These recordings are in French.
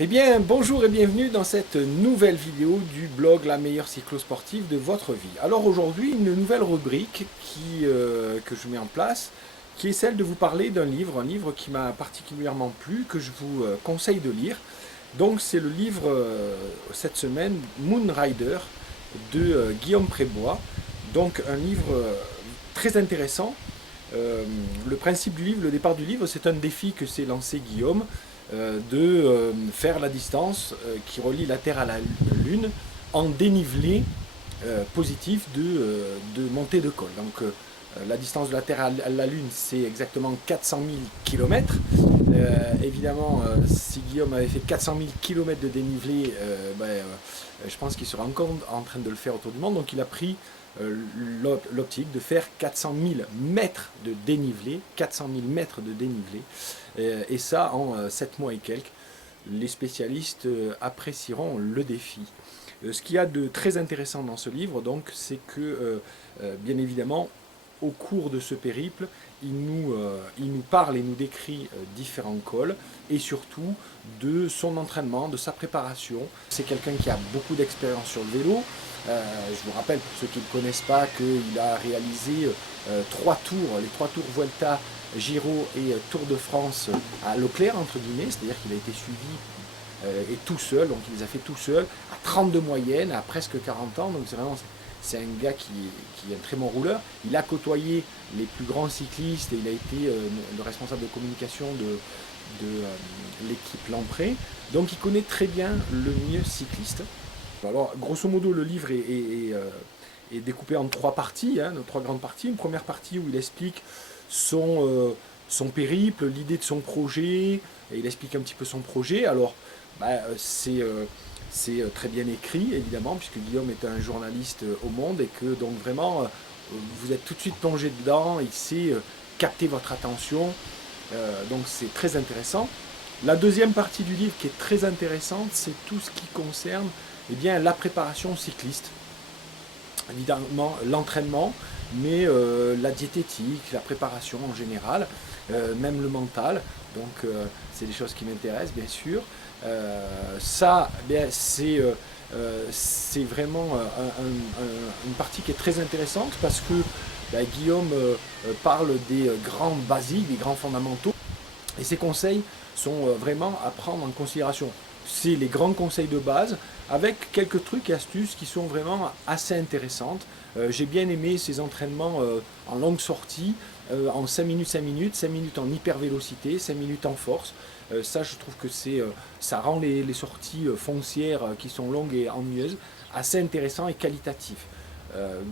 Eh bien, bonjour et bienvenue dans cette nouvelle vidéo du blog La meilleure cyclosportive de votre vie. Alors aujourd'hui, une nouvelle rubrique que je mets en place, qui est celle de vous parler d'un livre, un livre qui m'a particulièrement plu, que je vous conseille de lire. Donc c'est le livre, cette semaine, Moonrider de Guillaume Prébois. Donc un livre très intéressant. Le principe du livre, le départ du livre, c'est un défi que s'est lancé Guillaume de faire la distance qui relie la Terre à la Lune en dénivelé positif de montée de col. Donc la distance de la Terre à la Lune, c'est exactement 400 000 km. Évidemment, si Guillaume avait fait 400 000 km de dénivelé, je pense qu'il serait encore en train de le faire autour du monde. Donc il a pris l'optique de faire 400 000 mètres de dénivelé, 400 000 mètres de dénivelé, et ça en 7 mois et quelques. Les spécialistes apprécieront le défi. Ce qu'il y a de très intéressant dans ce livre, donc, c'est que, bien évidemment, au cours de ce périple, il nous parle et nous décrit différents cols et surtout de son entraînement, de sa préparation. C'est quelqu'un qui a beaucoup d'expérience sur le vélo. Je vous rappelle, pour ceux qui ne le connaissent pas, qu'il a réalisé 3 tours, les 3 tours Vuelta, Giro et Tour de France à l'eau claire, entre guillemets, c'est-à-dire qu'il a été suivi et tout seul, donc il les a fait tout seul, à 32 moyenne, à presque 40 ans, donc c'est un gars qui est un très bon rouleur. Il a côtoyé les plus grands cyclistes et il a été le responsable de communication de l'équipe Lamprey, donc il connaît très bien le milieu cycliste. Alors, grosso modo, le livre est découpé en 3 parties, hein, 3 grandes parties. Une première partie où il explique son périple, l'idée de son projet, et il explique un petit peu son projet. Alors, c'est très bien écrit, évidemment, puisque Guillaume est un journaliste au Monde, et que donc vraiment, vous êtes tout de suite plongé dedans, il sait capter votre attention, donc c'est très intéressant. La deuxième partie du livre qui est très intéressante, c'est tout ce qui concerne la préparation cycliste. Évidemment, l'entraînement, mais la diététique, la préparation en général, même le mental. Donc, c'est des choses qui m'intéressent, bien sûr. Ça, c'est vraiment une partie qui est très intéressante parce que Guillaume parle des grands basiques, des grands fondamentaux, et ses conseils sont vraiment à prendre en considération. C'est les grands conseils de base avec quelques trucs et astuces qui sont vraiment assez intéressantes. J'ai bien aimé ces entraînements en longue sortie, en 5 minutes, 5 minutes, 5 minutes en hypervélocité, 5 minutes en force. Ça, je trouve que ça rend les sorties foncières qui sont longues et ennuyeuses assez intéressant et qualitatif.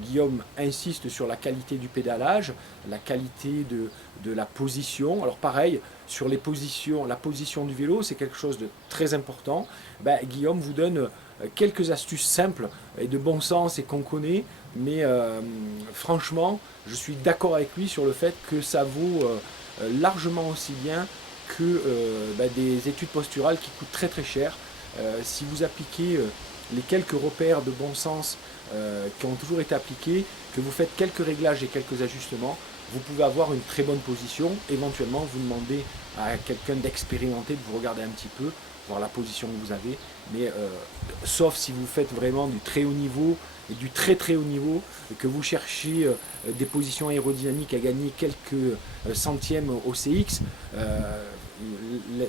Guillaume insiste sur la qualité du pédalage, la qualité de la position. Alors pareil, sur les positions, la position du vélo, c'est quelque chose de très important. Guillaume vous donne quelques astuces simples et de bon sens et qu'on connaît, mais franchement, je suis d'accord avec lui sur le fait que ça vaut largement aussi bien que des études posturales qui coûtent très très cher. Si vous appliquez les quelques repères de bon sens qui ont toujours été appliqués, que vous faites quelques réglages et quelques ajustements, vous pouvez avoir une très bonne position. Éventuellement, vous demandez à quelqu'un d'expérimenté de vous regarder un petit peu, voir la position que vous avez. Mais sauf si vous faites vraiment du très haut niveau et du très très haut niveau, et que vous cherchez des positions aérodynamiques à gagner quelques centièmes au CX,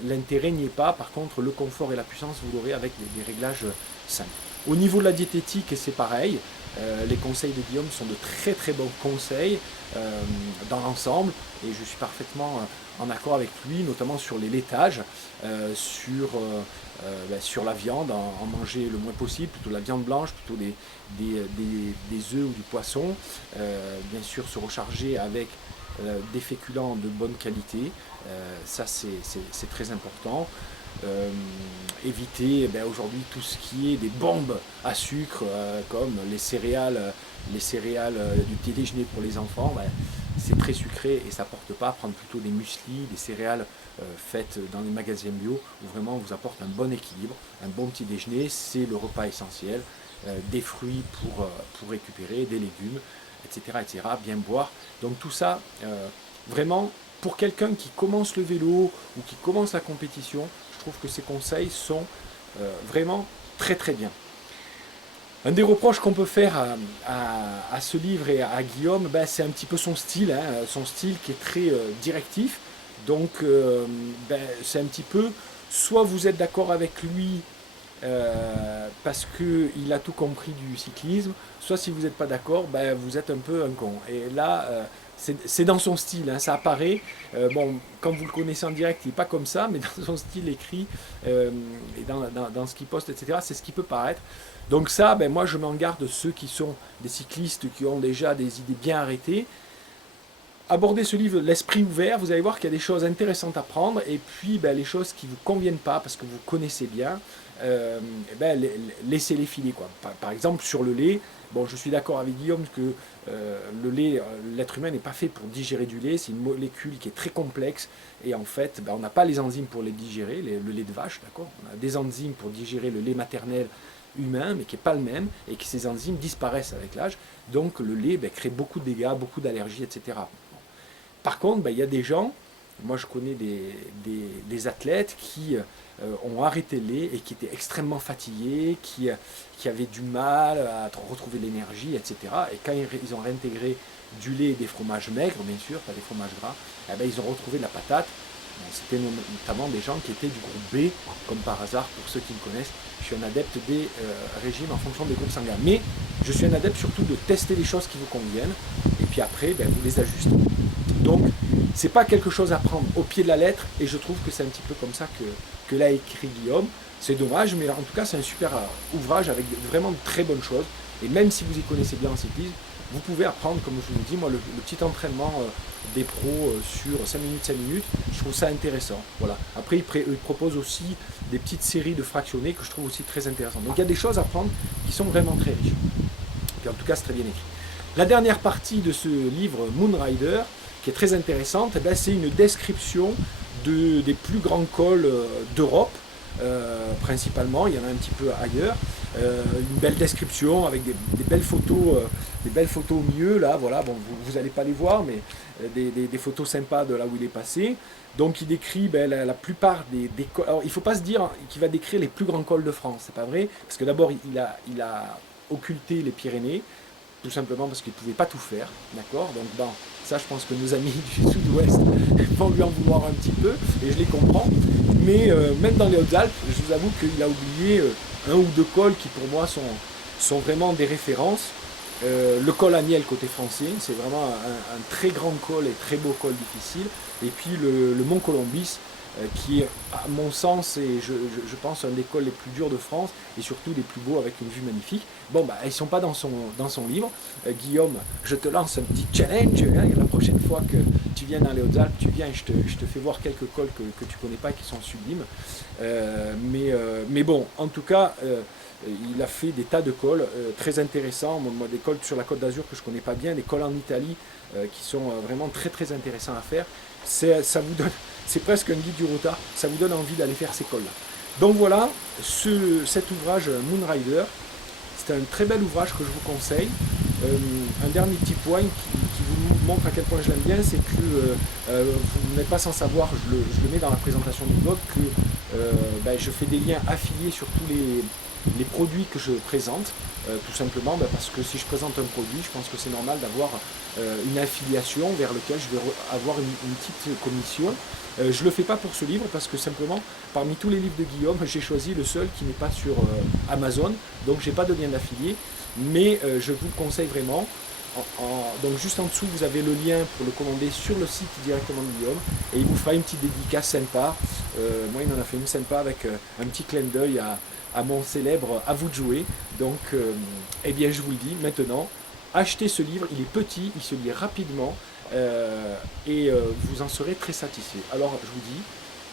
l'intérêt n'y est pas. Par contre, le confort et la puissance, vous l'aurez avec des réglages simples. Au niveau de la diététique, c'est pareil. Les conseils de Guillaume sont de très très bons conseils dans l'ensemble, et je suis parfaitement en accord avec lui, notamment sur les laitages, sur la viande, en manger le moins possible, plutôt la viande blanche, plutôt des œufs ou du poisson, bien sûr se recharger avec des féculents de bonne qualité, ça c'est très important. Éviter aujourd'hui tout ce qui est des bombes à sucre, comme les céréales du petit déjeuner pour les enfants. C'est très sucré et ça porte pas. Prendre plutôt des mueslis, des céréales faites dans les magasins bio, où vraiment on vous apporte un bon équilibre, un bon petit déjeuner, c'est le repas essentiel. Des fruits pour récupérer, des légumes, etc., etc., bien boire. Donc tout ça, vraiment, pour quelqu'un qui commence le vélo ou qui commence la compétition, Je trouve que ses conseils sont vraiment très très bien. Un des reproches qu'on peut faire à ce livre et à Guillaume, ben, c'est un petit peu son style, hein, son style qui est très directif. Donc ben, c'est un petit peu, soit vous êtes d'accord avec lui parce qu'il a tout compris du cyclisme, soit si vous n'êtes pas d'accord, ben, vous êtes un peu un con. Et là, c'est dans son style, hein, ça apparaît. Bon, quand vous le connaissez en direct, il n'est pas comme ça, mais dans son style écrit et dans ce qu'il poste, etc., c'est ce qui peut paraître. Donc ça, ben, moi je m'en garde ceux qui sont des cyclistes qui ont déjà des idées bien arrêtées. Abordez ce livre l'esprit ouvert, vous allez voir qu'il y a des choses intéressantes à prendre, et puis ben, les choses qui ne vous conviennent pas, parce que vous connaissez bien, ben, laissez-les filer. Quoi. Par exemple, sur le lait, bon, je suis d'accord avec Guillaume que le lait, l'être humain n'est pas fait pour digérer du lait, c'est une molécule qui est très complexe, et en fait, ben, on n'a pas les enzymes pour les digérer, le lait de vache, d'accord. On a des enzymes pour digérer le lait maternel humain, mais qui n'est pas le même, et que ces enzymes disparaissent avec l'âge, donc le lait ben, crée beaucoup de dégâts, beaucoup d'allergies, etc. Par contre, ben, y a des gens, moi je connais des athlètes qui ont arrêté le lait et qui étaient extrêmement fatigués, qui avaient du mal à retrouver l'énergie, etc. Et quand ils ont réintégré du lait et des fromages maigres, bien sûr, pas des fromages gras, eh ben, ils ont retrouvé de la patate. Bon, c'était notamment des gens qui étaient du groupe B, comme par hasard, pour ceux qui me connaissent. Je suis un adepte des régimes en fonction des groupes sanguins. Mais je suis un adepte surtout de tester les choses qui vous conviennent, et puis après, ben, vous les ajustez. Donc, c'est pas quelque chose à prendre au pied de la lettre, et je trouve que c'est un petit peu comme ça que l'a écrit Guillaume. C'est dommage, mais en tout cas, c'est un super ouvrage avec vraiment de très bonnes choses. Et même si vous y connaissez bien en cyclisme, vous pouvez apprendre, comme je vous le dis, moi, le petit entraînement des pros sur 5 minutes, je trouve ça intéressant. Voilà. Après, il propose aussi des petites séries de fractionnés que je trouve aussi très intéressantes. Donc, il y a des choses à prendre qui sont vraiment très riches. Et en tout cas, c'est très bien écrit. La dernière partie de ce livre, Moonrider, qui est très intéressante, eh ben, c'est une description des plus grands cols d'Europe, principalement, il y en a un petit peu ailleurs. Une belle description avec des belles photos au milieu, là, voilà, bon, vous n'allez pas les voir, mais des photos sympas de là où il est passé. Donc il décrit ben, la plupart des cols. Alors il ne faut pas se dire qu'il va décrire les plus grands cols de France, c'est pas vrai, parce que d'abord il a occulté les Pyrénées, tout simplement parce qu'il ne pouvait pas tout faire, d'accord. Donc bon, ça je pense que nos amis du sud-ouest vont lui en vouloir un petit peu, et je les comprends, mais même dans les Hautes-Alpes, je vous avoue qu'il a oublié un ou deux cols qui pour moi sont vraiment des références. Le col à Niel côté français, c'est vraiment un très grand col et très beau col difficile, et puis le Mont Colombis, qui est, à mon sens, et je pense, un des cols les plus durs de France, et surtout les plus beaux avec une vue magnifique. Bon, bah, ils ne sont pas dans son livre. Guillaume, je te lance un petit challenge, hein, la prochaine fois que tu viens dans les Hautes-Alpes, tu viens et je te fais voir quelques cols que tu ne connais pas et qui sont sublimes. Mais bon, en tout cas, il a fait des tas de cols très intéressants, moi, des cols sur la Côte d'Azur que je ne connais pas bien, des cols en Italie qui sont vraiment très très intéressants à faire. Ça vous donne, c'est presque un guide du retard, ça vous donne envie d'aller faire ces cols-là. Donc voilà, cet ouvrage Moonrider, c'est un très bel ouvrage que je vous conseille. Un dernier petit point qui vous montre à quel point je l'aime bien, c'est que vous n'êtes pas sans savoir, je le mets dans la présentation du blog, que ben, je fais des liens affiliés sur tous les produits que je présente, tout simplement parce que si je présente un produit, je pense que c'est normal d'avoir une affiliation vers lequel je vais avoir une petite commission. Je ne le fais pas pour ce livre parce que simplement, parmi tous les livres de Guillaume, j'ai choisi le seul qui n'est pas sur Amazon, donc je n'ai pas de lien d'affilié, mais je vous le conseille vraiment. Donc juste en dessous, vous avez le lien pour le commander sur le site directement de Guillaume, et il vous fera une petite dédicace sympa. Moi, il m'en a fait une sympa avec un petit clin d'œil à mon célèbre À vous de jouer. Donc, eh bien, je vous le dis maintenant, achetez ce livre, il est petit, il se lit rapidement, et vous en serez très satisfait. Alors, je vous dis,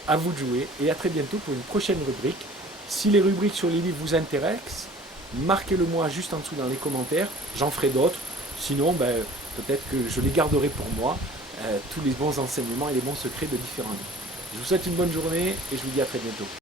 à vous de jouer, et à très bientôt pour une prochaine rubrique. Si les rubriques sur les livres vous intéressent, marquez-le moi juste en dessous dans les commentaires, j'en ferai d'autres. Sinon, ben, peut-être que je les garderai pour moi, tous les bons enseignements et les bons secrets de différents livres. Je vous souhaite une bonne journée et je vous dis à très bientôt.